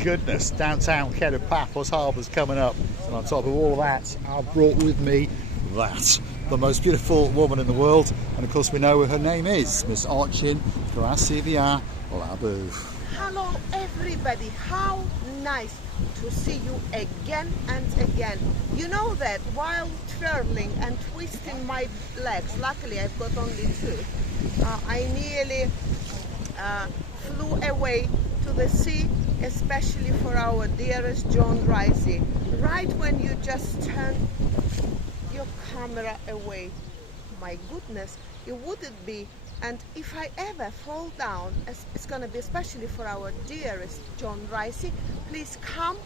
goodness, downtown Kato Paphos Harbour's coming up. And on top of all of that, I've brought with me that. The most beautiful woman in the world. And of course we know her name is Miss Archin Krasivia Labu. Hello everybody, how nice to see you again and again. You know that while twirling and twisting my legs, luckily I've got only two, I nearly flew away to the sea, especially for our dearest John Ricey. Right when you just turn your camera away, my goodness, it wouldn't be. And if I ever fall down, it's going to be especially for our dearest John Ricey, please come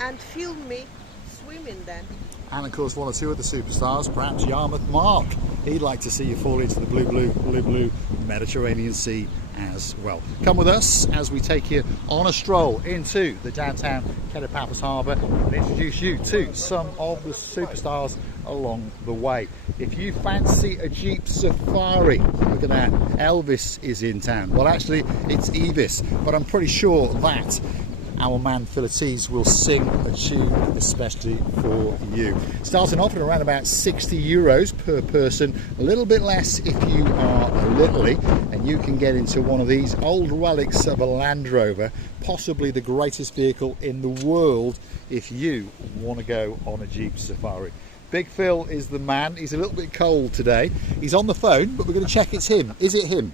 and film me swimming then. And of course one or two of the superstars, perhaps Yarmouth Mark. He'd like to see you fall into the blue Mediterranean Sea as well. Come with us as we take you on a stroll into the downtown Kato Paphos Harbour and introduce you to some of the superstars along the way. If you fancy a Jeep safari, look at that, Elvis is in town. Well, actually it's Evis, but I'm pretty sure that our man Philotes will sing a tune especially for you. Starting off at around about €60 per person, a little bit less if you are a littly, and you can get into one of these old relics of a Land Rover, possibly the greatest vehicle in the world if you want to go on a Jeep safari. Big Phil is the man. He's a little bit cold today. He's on the phone, but we're going to check it's him. Is it him?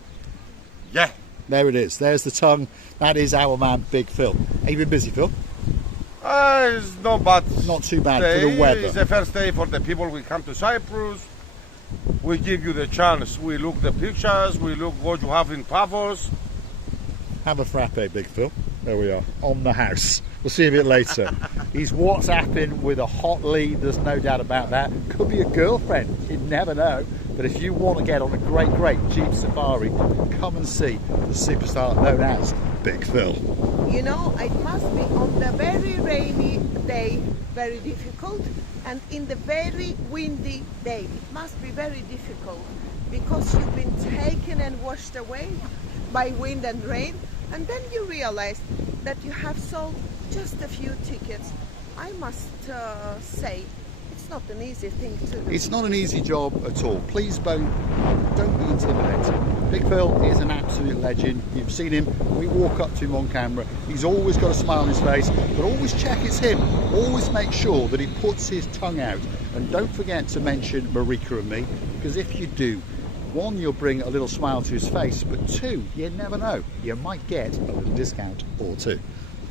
Yeah. There it is. There's the tongue. That is our man, Big Phil. Have you been busy, Phil? It's not bad. Not too bad day. for the weather. It's the first day for the people. We come to Cyprus. We give you the chance. We look the pictures. We look what you have in Paphos. Have a frappe, Big Phil. There we are, on the house. We'll see a bit later. He's WhatsApping with a hot lead, there's no doubt about that. Could be a girlfriend, you never know. But if you want to get on a great Jeep safari, come and see the superstar known as Big Phil. You know, it must be on the very rainy day very difficult, and in the very windy day it must be very difficult, because you've been taken and washed away by wind and rain, and then you realize that you have sold just a few tickets. I must say, it's not an easy thing to do. It's not an easy job at all. Please don't be intimidated. Big Phil is an absolute legend. You've seen him. We walk up to him on camera. He's always got a smile on his face, but always check it's him. Always make sure that he puts his tongue out. And don't forget to mention Marika and me, because if you do, one, you'll bring a little smile to his face, but two, you never know, you might get a little discount or two.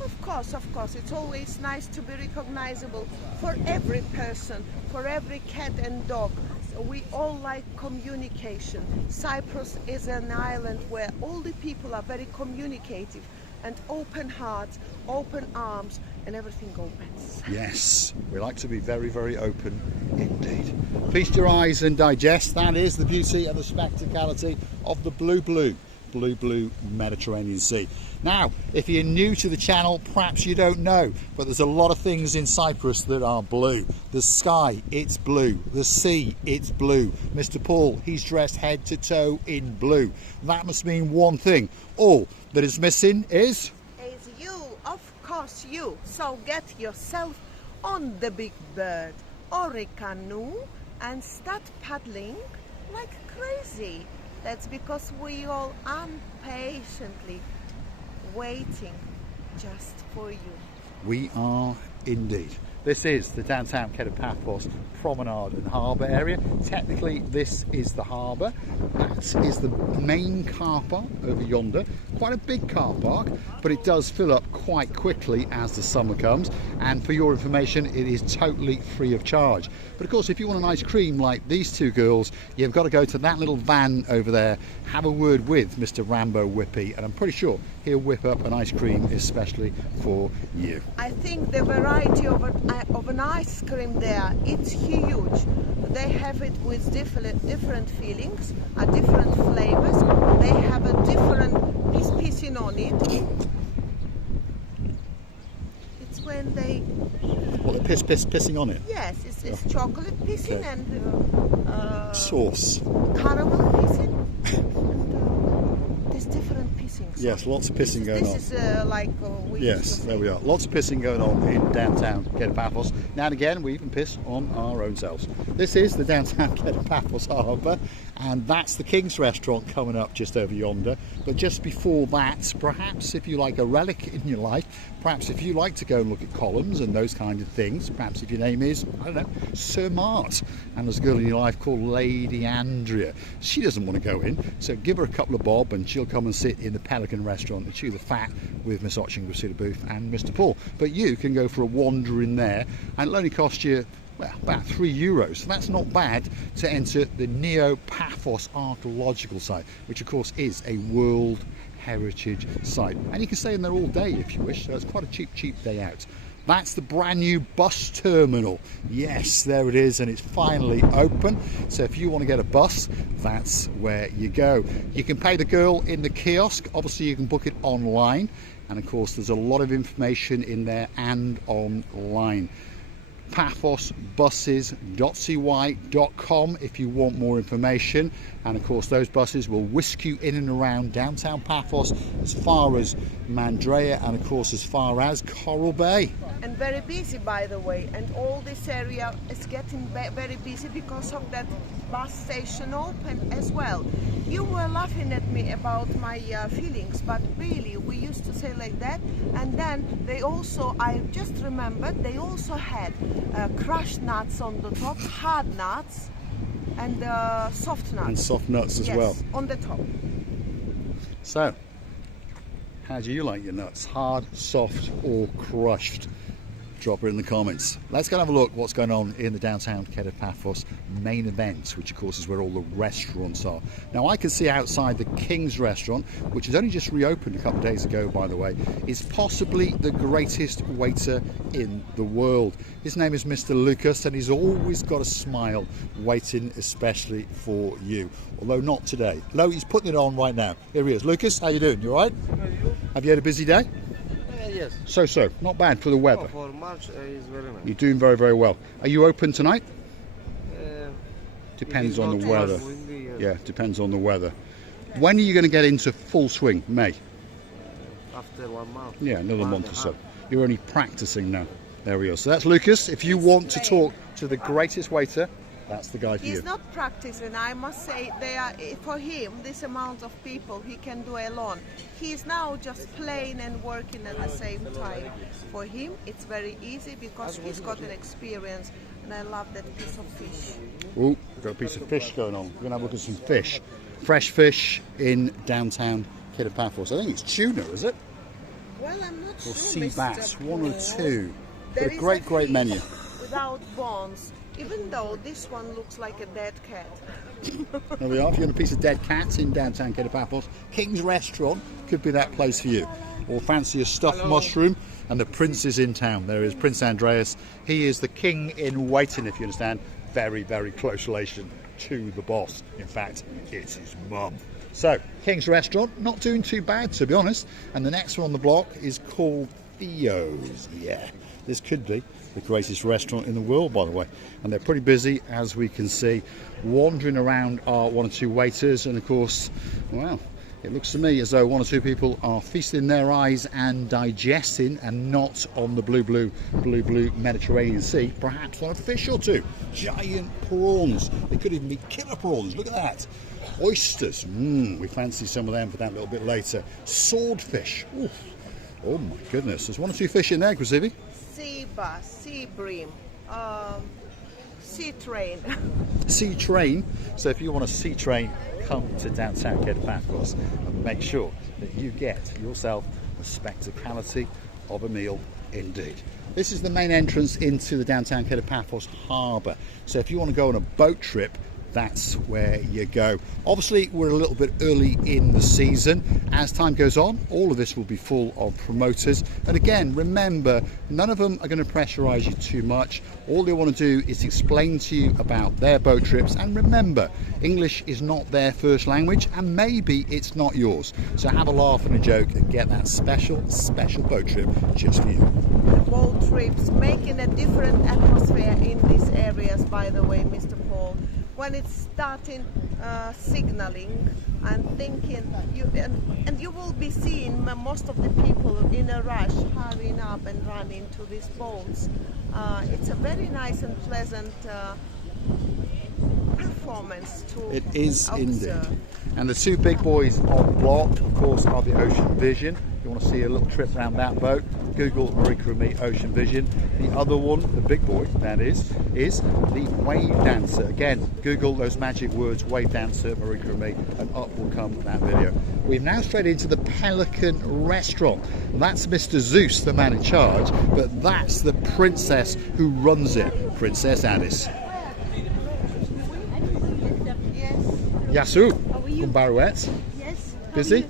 Of course, it's always nice to be recognizable for every person, for every cat and dog. So we all like communication. Cyprus is an island where all the people are very communicative and open hearts, open arms, and everything opens. Yes, we like to be very open indeed. Feast your eyes and digest. That is the beauty and the spectacality of the blue Mediterranean Sea. Now, if you're new to the channel, perhaps you don't know, but there's a lot of things in Cyprus that are blue. The sky, it's blue. The sea, it's blue. Mr. Paul, he's dressed head to toe in blue. That must mean one thing. All that is missing is you, of course you. So get yourself on the big bird or a canoe and start paddling like crazy. That's because we all impatiently waiting just for you. We are indeed. This is the downtown Kato Paphos promenade and harbour area. Technically this is the harbour. That is the main car park over yonder. Quite a big car park, but it does fill up quite quickly as the summer comes. And for your information, it is totally free of charge. But of course, if you want an ice cream like these two girls, you've got to go to that little van over there, have a word with Mr. Rambo Whippy, and I'm pretty sure he'll whip up an ice cream especially for you. I think the variety of an ice cream there, it's huge. They have it with different fillings, different flavors. They have a different pissing on it. It's when they... What, the pissing on it? Yes, it's chocolate pissing, okay. And sauce. Caramel pissing. And these different pissings. Yes, lots of pissing going on. This is like we used Yes, to there say. we are. Lots of pissing going on in downtown Paphos. Now and again, we even piss on our own selves. This is the downtown Paphos Harbour, and that's the King's Restaurant coming up just over yonder. But just before that, perhaps if you like a relic in your life, perhaps if you like to go and look at columns and those kind of things, perhaps if your name is, I don't know, Sir Mart, and there's a girl in your life called Lady Andrea. She doesn't want to go in, so give her a couple of bob and she'll come and sit in the Pelican Restaurant and chew the fat with Miss Otching, Christina Booth and Mr. Paul. But you can go for a wander in there, and it'll only cost you, well, about €3. So that's not bad to enter the Neo-Paphos Archaeological Site, which of course is a World Heritage Site. And you can stay in there all day if you wish, so it's quite a cheap day out. That's the brand new bus terminal. Yes, there it is, and it's finally open. So if you want to get a bus, that's where you go. You can pay the girl in the kiosk. Obviously, you can book it online. And of course, there's a lot of information in there and online. paphosbuses.cy.com if you want more information, and of course those buses will whisk you in and around downtown Paphos as far as Mandrea and of course as far as Coral Bay. And very busy, by the way, and all this area is getting very busy because of that bus station open as well. You were laughing at me about my feelings, but really we used to say like that. And then they also, I just remembered, they also had crushed nuts on the top, hard nuts, and soft nuts. And soft nuts as yes, well. on the top. So, how do you like your nuts? Hard, soft or crushed? Drop it in the comments. Let's go and have a look what's going on in the downtown Paphos main event, which of course is where all the restaurants are. Now I can see outside the King's Restaurant, which has only just reopened a couple of days ago, by the way, is possibly the greatest waiter in the world. His name is Mr. Lucas, and he's always got a smile waiting especially for you. Although not today. No, he's putting it on right now. Here he is. Lucas, how you doing? You all right? Have you had a busy day? Yes. So, not bad for the weather. Oh, for March is very nice. You're doing very well. Are you open tonight? Depends it is on the not weather. as windy, Yeah, depends on the weather. When are you going to get into full swing? May? After 1 month. Yeah, another Month month and or a so. half. You're only practicing now. There we are. So that's Lucas. If you want to talk to the greatest waiter, that's the guy for you. He's not practicing. I must say, they are for him. This amount of people he can do alone. He's now just playing and working at the same time. For him, it's very easy because he's got an experience, and I love that piece of fish. Oh, we've got a piece of fish going on. We're going to have a look at some fish. Fresh fish in downtown Paphos. I think it's tuna, is it? Well, I'm not Or sure. sea Mr. bass, one or Paul. two. There A is great fish menu. without bones. Even though this one looks like a dead cat. There we are. If you want a piece of dead cat in downtown Paphos, King's Restaurant could be that place for you. Or fancy a stuffed mushroom, and the prince is in town. There is Prince Andreas. He is the king in waiting, if you understand. Very close relation to the boss. In fact, it's his mum. So, King's Restaurant, not doing too bad, to be honest. And the next one on the block is called Theo's. Yeah, this could be the greatest restaurant in the world, by the way. And they're pretty busy, as we can see. Wandering around are one or two waiters, and of course, well, it looks to me as though one or two people are feasting their eyes and digesting, and not on the blue Mediterranean Sea, perhaps on a fish or two. Giant prawns. They could even be killer prawns. Look at that. Oysters. We fancy some of them for that a little bit later. Swordfish. Oof. Oh my goodness. There's one or two fish in there, Grasivi. Sea bass, sea bream, sea train. Sea train. So if you want a sea train, come to downtown Paphos and make sure that you get yourself a spectacality of a meal indeed. This is the main entrance into the downtown Paphos Harbour. So if you want to go on a boat trip, that's where you go. Obviously, we're a little bit early in the season. As time goes on, all of this will be full of promoters. And again, remember, none of them are going to pressurize you too much. All they want to do is explain to you about their boat trips. And remember, English is not their first language, and maybe it's not yours. So have a laugh and a joke and get that special boat trip just for you. The boat trips, making a different atmosphere in these areas, by the way, Mr. Paul. when it's starting signaling and thinking, and you will be seeing most of the people in a rush hurrying up and running to these boats. It's a very nice and pleasant performance to It is observe. indeed. And the two big boys on block, of course, are the Ocean Vision. If you want to see a little trip around that boat, Google Marika and me Ocean Vision. The other one, the big boy, that is the Wave Dancer. Again, Google those magic words, Wave Dancer, Marika and me, and up will come that video. We've now strayed into the Pelican Restaurant. That's Mr. Zeus, the man in charge, but that's the princess who runs it, Princess Addis. Yasu, from Barouette. Yes. Busy?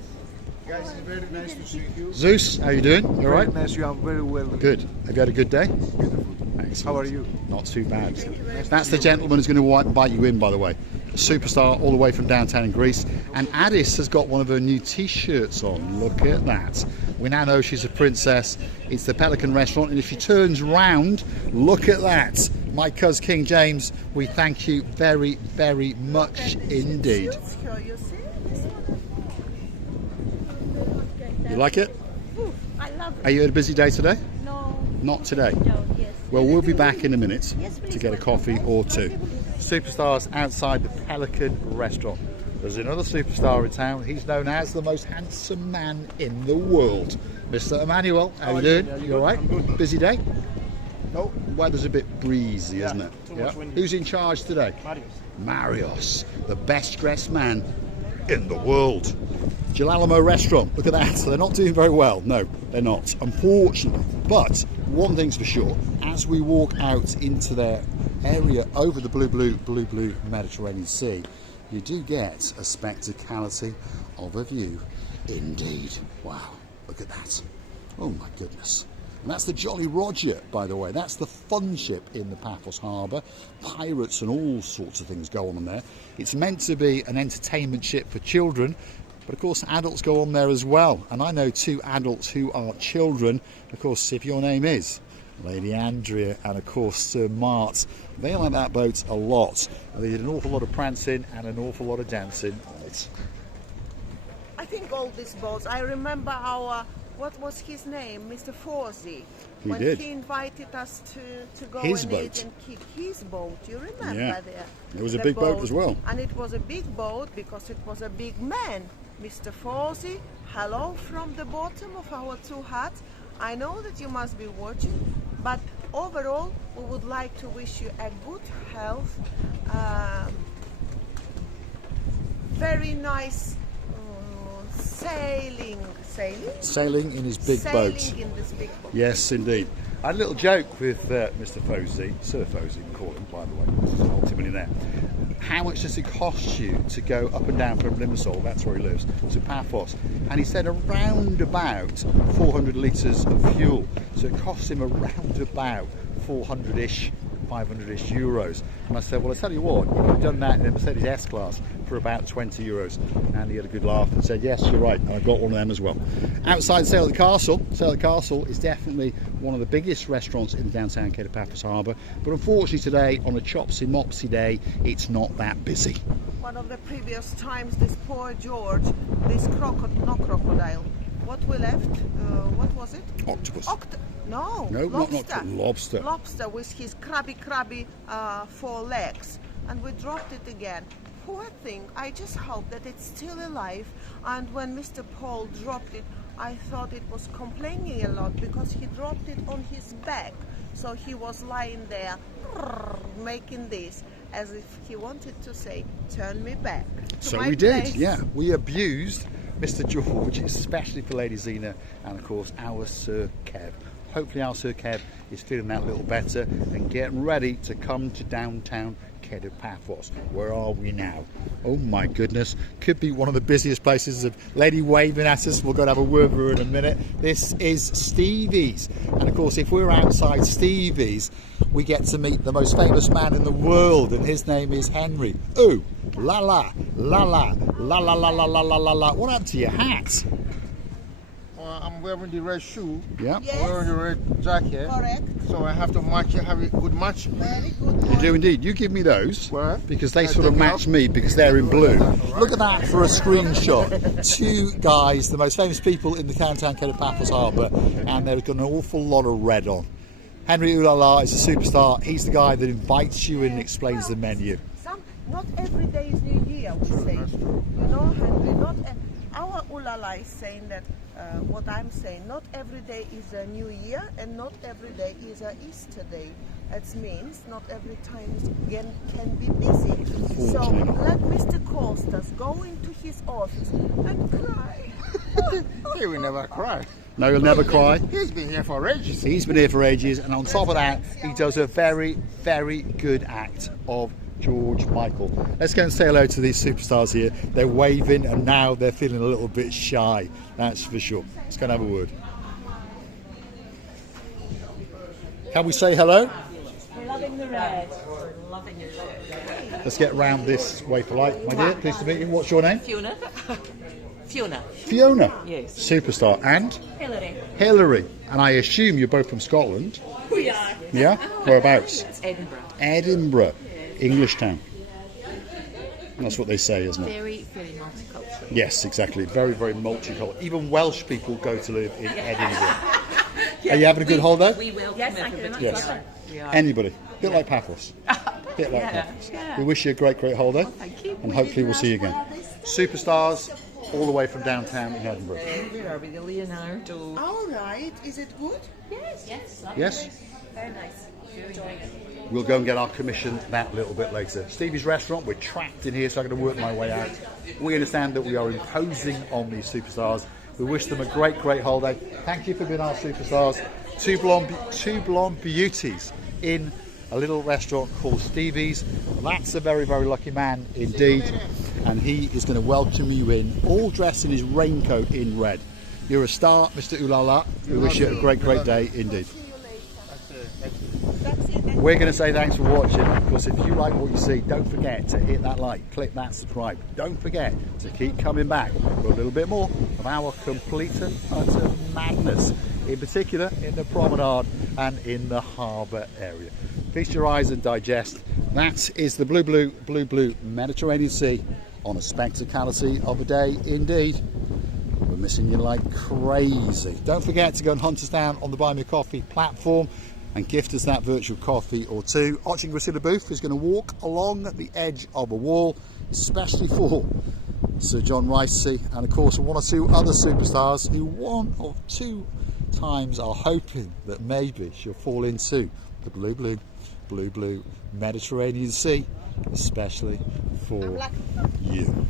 Guys, it's very nice to see you. Zeus, how you doing? You all right? Very nice, you are very well. Good. Have you had a good day? Excellent. How are you? Not too bad. That's the gentleman who's going to invite you in, by the way. A superstar all the way from downtown in Greece. And Addis has got one of her new t-shirts on. Look at that. We now know she's a princess. It's the Pelican Restaurant. And if she turns round, look at that. My cuz King James, we thank you very, very much indeed. You like it? Ooh, I love it. Are you had a busy day today? No. Not today. No, yes. Well, we'll be back in a minute Yes, please, to get a welcome. coffee or two. Superstars outside the Pelican Restaurant. There's another superstar in town. He's known as the most handsome man in the world. Mr. Emmanuel, how you doing? You all right? Busy day? No. Weather's a bit breezy, isn't it? too much windy. Who's in charge today? Marius. Marios, the best dressed man in the world. Gilalamo Restaurant, look at that. They're not doing very well. No, they're not, unfortunately. But one thing's for sure, as we walk out into their area over the blue Mediterranean Sea, you do get a spectacality of a view indeed. Wow, look at that. Oh my goodness. And that's the Jolly Roger, by the way. That's the fun ship in the Paphos Harbour. Pirates and all sorts of things go on there. It's meant to be an entertainment ship for children, but of course adults go on there as well. And I know two adults who are children. Of course, if your name is Lady Andrea and of course Sir Mart, they like that boat a lot. And they did an awful lot of prancing and an awful lot of dancing on it. I think all these boats. I remember our, what was his name, Mr. Fawzi, when did. he invited us to go His and boat. eat and kick his boat. You remember Yeah. there? It was a The big boat as well. And it was a big boat because it was a big man. Mr. Fawzi, hello from the bottom of our two hats. I know that you must be watching, but overall, we would like to wish you a good health, very nice sailing Sailing in his big sailing boat. in this big boat. Yes, indeed. I had a little joke with Mr. Fawzi, Sir Fawzi, we call him, by the way, he's a multi-millionaire. How much does it cost you to go up and down from Limassol, that's where he lives, to Paphos? And he said around about 400 litres of fuel. So it costs him around about 400-ish, 500-ish euros. And I said, well, I tell you what, you could have done that in a Mercedes S-Class for about 20 euros. And he had a good laugh and said, yes, you're right. And I got one of them as well. Outside Sail at the Castle. Sail at the Castle is definitely one of the biggest restaurants in the downtown Kato Paphos Harbour. But unfortunately today, on a Chopsy Mopsy day, it's not that busy. One of the previous times, this poor George, this crocodile, what we left, what was it? Octopus. No, No, not lobster. lobster. Lobster with his crabby 4 legs, and we dropped it again. Poor thing, I just hope that it's still alive. And when Mr. Paul dropped it, I thought it was complaining a lot because he dropped it on his back. So he was lying there, making this, as if he wanted to say, turn me back to So my we did, place. yeah. We abused Mr. George, especially for Lady Zena and of course our Sir Kev. Hopefully our Sir Kev is feeling that little better and getting ready to come to downtown Kato Paphos. Where are we now? Oh my goodness, could be one of the busiest places. Of lady waving at us, we're going to have a word with her in a minute. This is Stevies, and of course if we're outside Stevies we get to meet the most famous man in the world, and his name is Henry. Oh, la la, la la, la la la la la la la la. What happened to your hat? Oh, I'm wearing the red shoe. Yeah, Yes. I'm wearing the red jacket. Correct. So I have to match it, have a good matching. Very good. you do indeed. You give me those Where? because they I sort of take it match off. me because they're in blue. Look at that for a screenshot. Two guys, the most famous people in the downtown Kato Paphos Harbour, and they've got an awful lot of red on. Henry Oulala is a superstar. He's the guy that invites you in and explains the menu. Not every day is New Year, we say. You know, Henry, our Ulala is saying that what I'm saying, not every day is a New Year and not every day is a Easter day. That means not every time can be busy. So let Mr. Costas go into his office and cry. He will never cry. No, he'll never cry. He's been here for ages. He's been here for ages, and on top of that, he does a very, very good act of George Michael. Let's go and say hello to these superstars here. They're waving, and now they're feeling a little bit shy. That's for sure. Let's go and have a word. Can we say hello? We're loving the red. We're loving your shirt. Let's get round this way polite, my dear. Pleased to meet you. What's your name? Fiona. Fiona. Fiona. Yes. Superstar. And? Hillary. Hillary. And I assume you're both from Scotland. We are. Yeah? Whereabouts? It's Edinburgh. Edinburgh. English town. That's what they say, isn't it? Very, very multicultural. Yes, exactly. Very, very multicultural. Even Welsh people go to live in Edinburgh. Are you having a good holiday? We welcome Yes, thank you very everybody. much. Yes. We are. Anybody. A bit like Paphos. Bit like Paphos. We wish you a great, great holiday. Thank you. And hopefully we'll see you again. Superstars all the way from downtown in Edinburgh. Where are we? The Leonardo. All right, is it good? Yes, yes. Yes? Very nice. Enjoying it. We'll go and get our commission that little bit later. Stevie's restaurant, we're trapped in here, so I'm going to work my way out. We understand that we are imposing on these superstars. We wish them a great, great holiday. Thank you for being our superstars. Two blonde beauties in a little restaurant called Stevies. That's a very, very lucky man indeed. And he is going to welcome you in, all dressed in his raincoat in red. You're a star, Mr. Oulala. We wish you a great, great day indeed. We're going to say thanks for watching, because if you like what you see, don't forget to hit that like, click that subscribe. Don't forget to keep coming back for a little bit more of our complete and utter madness, in particular in the promenade and in the harbour area. Feast your eyes and digest. That is the blue Mediterranean Sea on a spectacality of a day indeed. We're missing you like crazy. Don't forget to go and hunt us down on the Buy Me a Coffee platform and gift us that virtual coffee or two. Arching Gracilla Booth is going to walk along the edge of a wall, especially for Sir John Ricey and of course one or two other superstars who one or two times are hoping that maybe she'll fall into the blue Mediterranean Sea, especially for you.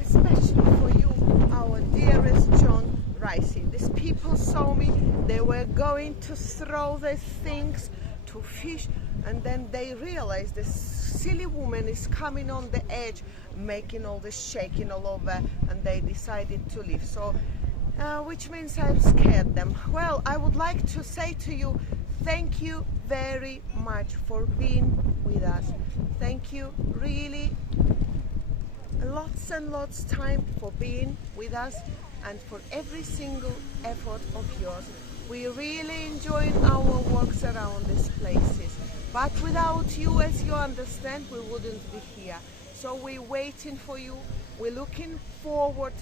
Especially for you, our dearest John Ricey. These people saw me, they were going to throw these things to fish, and then they realized this silly woman is coming on the edge, making all this shaking all over, and they decided to leave. So, which means I've scared them. Well, I would like to say to you, thank you very much for being with us. Thank you really lots and lots time for being with us and for every single effort of yours. We really enjoy our walks around these places, but without you, as you understand, we wouldn't be here. So we're waiting for you, we're looking forward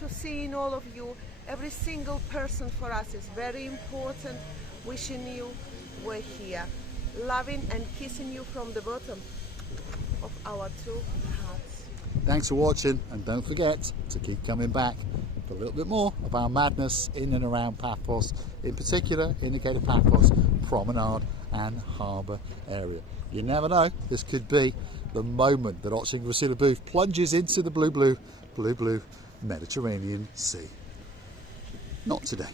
to seeing all of you. Every single person for us is very important. Wishing you we're here, loving and kissing you from the bottom of our two hearts. Thanks for watching, and don't forget to keep coming back for a little bit more of our madness in and around Paphos, in particular in the Kato Paphos promenade and harbour area. You never know, this could be the moment that Arching Gracilla Booth plunges into the blue Mediterranean Sea. Not today.